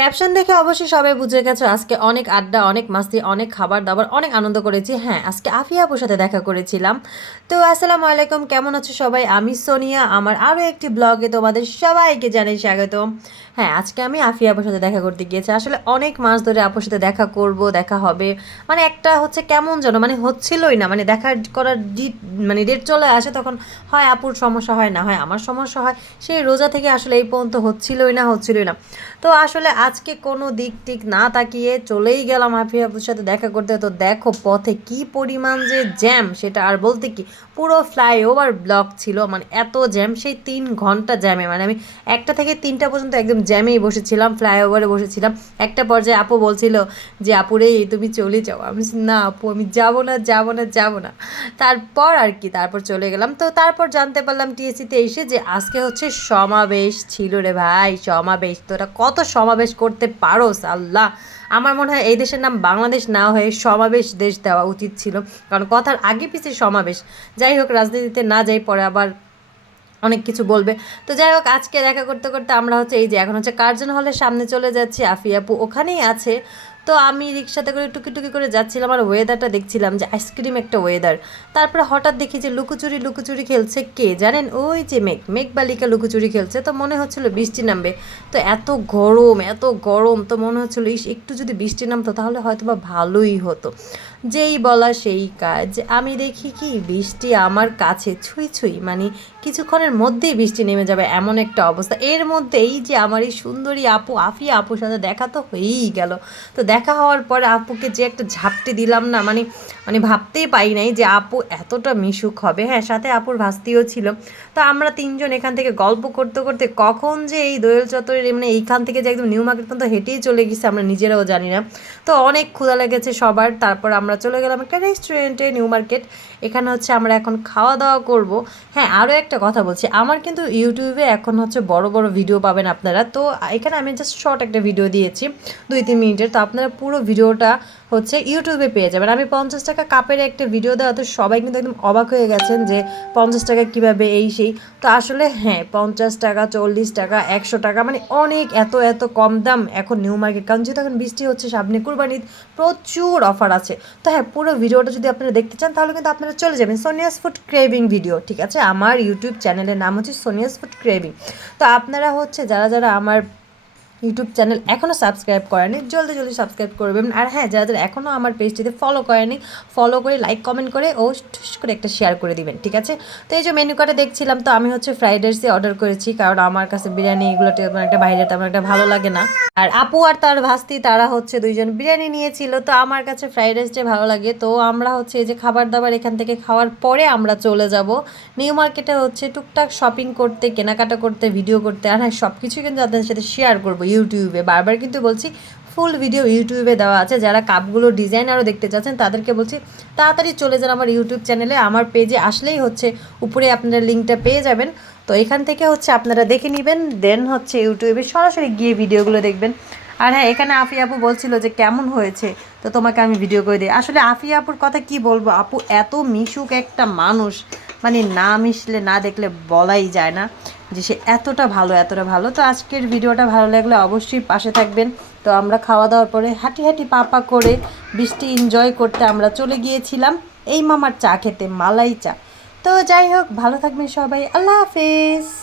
Caption দেখে অবশ্যই সবাই বুঝে গেছো, আজকে অনেক আড্ডা, অনেক মাস্তি, অনেক খাবার দাবার, অনেক আনন্দ করেছি। হ্যাঁ আজকে আফিয়া আপুর সাথে দেখা করেছিলাম। তো আসসালামু আলাইকুম, কেমন আছো সবাই? আমি সোনিয়া, আমার আরও একটি ব্লগে তোমাদের সবাইকে জানাই স্বাগতম। হ্যাঁ আজকে আমি আফিয়া আপুর সাথে দেখা করতে গিয়েছি। আসলে অনেক মাস ধরে আপুর সাথে দেখা করব, দেখা হবে। মানে একটা হচ্ছে কেমন যেন মানে হচ্ছিলই না মানে দেখা করার ডিট মানে ডেট চলে আসে তখন হয় আপুর সমস্যা হয়, না হয় আমার সমস্যা হয়, সেই রোজা থেকে আসলে এই পর্যন্ত হচ্ছিলই না হচ্ছিলই না। তো আসলে আজকে কোনো দিক টিক না তাকিয়ে চলেই গেলাম আফিয়া আপুর সাথে দেখা করতে। তো দেখো পথে কি পরিমাণ যে জ্যাম সেটা আর বলতে কি, পুরো ফ্লাইওভার ব্লক ছিল মানে এত জ্যাম সেই তিন ঘণ্টা জ্যামে মানে আমি একটা থেকে তিনটা পর্যন্ত একদম জ্যামেই বসেছিলাম ফ্লাইওভারে বসেছিলাম। একটা পর্যায়ে আপু বলছিল যে আপুরে তুমি চলে যাও। আমি না আপু, আমি যাব না যাব না যাব না। তারপর আর কি, তারপর চলে গেলাম। তো তারপর জানতে পারলাম টিএসিতে এসে যে আজকে হচ্ছে সমাবেশ ছিল রে ভাই, সমাবেশ। তো তোরা কত সমাবেশ করতে পারো আল্লাহ আমার মনে হয় এই দেশের নাম বাংলাদেশ না হয়ে সমাবেশ দেশ দেওয়া উচিত ছিল। কারণ কথার আগে পিছিয়ে সমাবেশ। যাই হোক, রাজনীতিতে না যাই পরে আবার অনেক কিছু বলবে। তো যাই হোক, আজকে দেখা করতে করতে আমরা হচ্ছে এই যে এখন হচ্ছে কার্জন হলের সামনে চলে যাচ্ছি। আফিয়াপু ওখানেই আছে। তো আমি রিক্সাতে করে টুকি করে যাচ্ছিলাম আর ওয়েদারটা দেখছিলাম যে আইসক্রিম একটা ওয়েদার তারপরে হঠাৎ দেখি যে লুকোচুরি লুকোচুরি খেলছে কে জানেন? ওই যে মেঘ। মেঘ বালিকা লুকোচুরি খেলছে। তো মনে হচ্ছিল বৃষ্টি নামবে। তো এত গরম এত গরম। তো মনে হচ্ছিল, ইস, একটু যদি বৃষ্টি নামতো তাহলে হয়তো বা ভালোই হতো। যেই বলা সেই কাজ। আমি দেখি কি, বৃষ্টি আমার কাছে ছুঁই ছুঁই মানে কিছুক্ষণের মধ্যেই বৃষ্টি নেমে যাবে এমন একটা অবস্থা। এর মধ্যেই যে আমার এই সুন্দরী আপু আফিয়া আপুর সাথে দেখা তো হয়েই গেল। তো দেখা হওয়ার পরে আপুকে যে একটা ঝাপটি দিলাম না মানে মানে ভাবতেই পাই নাই যে আপু এতটা মিশুক হবে। হ্যাঁ সাথে আপুর ভাস্তিও ছিল। তো আমরা তিনজন এখান থেকে গল্প করতে করতে কখন যে এই দোয়েল চত্বরের মানে এইখান থেকে যে একদম নিউ মার্কেট পর্যন্ত হেঁটেই চলে গেছে আমরা নিজেরাও জানি না। তো অনেক ক্ষুধা লেগেছে সবার। তারপর আমরা চলে গেলাম একটা রেস্টুরেন্টে নিউ মার্কেট। এখানে হচ্ছে আমরা এখন খাওয়া দাওয়া করব। হ্যাঁ আরও একটা কথা বলছি। আমার কিন্তু ইউটিউবে এখন হচ্ছে বড় বড় ভিডিও পাবেন আপনারা। তো এখানে আমি জাস্ট শর্ট একটা ভিডিও দিয়েছি, দুই, তিন মিনিটের। তো আপনারা পুরো ভিডিওটা হচ্ছে ইউটিউবে পেয়ে যাবেন। আমি পঞ্চাশ টাকা কাপের একটা ভিডিও দেওয়া তো সবাই কিন্তু একদম অবাক হয়ে গেছেন যে পঞ্চাশ টাকা কীভাবে এই সেই। তো আসলে হ্যাঁ পঞ্চাশ টাকা চল্লিশ টাকা একশো টাকা মানে অনেক এত এত কম দাম এখন নিউ মার্কেট কারণ যেহেতু এখন বৃষ্টি হচ্ছে সামনে কুরবানি ঈদ, প্রচুর অফার আছে। তো হ্যাঁ পুরো ভিডিওটা যদি আপনারা দেখতে চান তাহলে কিন্তু আপনারা চলে যাবেন সোনিয়াস ফুড ক্রেভিং ভিডিও ঠিক আছে? আমার ইউটিউব চ্যানেলের নাম হচ্ছে সোনিয়াস ফুড ক্রেভিং তো আপনারা হচ্ছে যারা যারা আমার ইউটিউব চ্যানেল এখনও সাবস্ক্রাইব করেনি, জলদি জলদি সাবস্ক্রাইব করবেন আর হ্যাঁ যারা যারা এখনও আমার পেজটিতে ফলো করেনি ফলো করে লাইক কমেন্ট করে, ও ঠুস করে একটা শেয়ার করে দিবেন, ঠিক আছে? তো এই যে মেনু কার্ডে দেখছিলাম, তো আমি হচ্ছে ফ্রাইড রাইসই অর্ডার করেছি, কারণ আমার কাছে বিরিয়ানি এগুলো তেমন একটা বাইরে তেমন একটা ভালো লাগে না। আর আপু আর তার ভাস্তি, তারা হচ্ছে দুইজন বিরিয়ানি নিয়েছিল, তো আমার কাছে ফ্রাইড রাইসটা ভালো লাগে। তো আমরা হচ্ছে এই যে খাবার দাবার এখান থেকে খাওয়ার পরে আমরা চলে যাব। নিউ মার্কেটে হচ্ছে টুকটাক শপিং করতে, কেনাকাটা করতে ভিডিও করতে, আর হ্যাঁ সব কিছুই কিন্তু আপনাদের সাথে শেয়ার করব। ইউটিউবে। বারবার কিন্তু বলছি ফুল ভিডিও ইউটিউবে দেওয়া আছে। যারা কাপগুলো ডিজাইন আরও দেখতে চাচ্ছেন, তাদেরকে বলছি, তাড়াতাড়ি চলে যান আমার ইউটিউব চ্যানেলে। আমার পেজে আসলেই হচ্ছে, উপরে আপনারা লিঙ্কটা পেয়ে যাবেন। তো এখান থেকে হচ্ছে আপনারা দেখে নেবেন দেন হচ্ছে ইউটিউবে সরাসরি গিয়ে ভিডিওগুলো দেখবেন। আর হ্যাঁ এখানে আফি আপু বলছিল যে কেমন হয়েছে? তো তোমাকে আমি ভিডিও করে দিই। আসলে আফি আপুর কথা কি বলব? আপু এত মিশুক একটা মানুষ। মানে না মিশলে, না দেখলে বলাই যায় না যে সে এতটা ভালো এতটা ভালো। তো আজকের ভিডিওটা ভালো লাগলে অবশ্যই পাশে থাকবেন। তো আমরা খাওয়া দাওয়ার পরে হাঁটি হাঁটি পাপা করে বৃষ্টি এনজয় করতে আমরা চলে গিয়েছিলাম এই মামার চা খেতে, মালাই চা। তো যাই হোক, ভালো থাকবেন সবাই। আল্লাহ হাফেজ।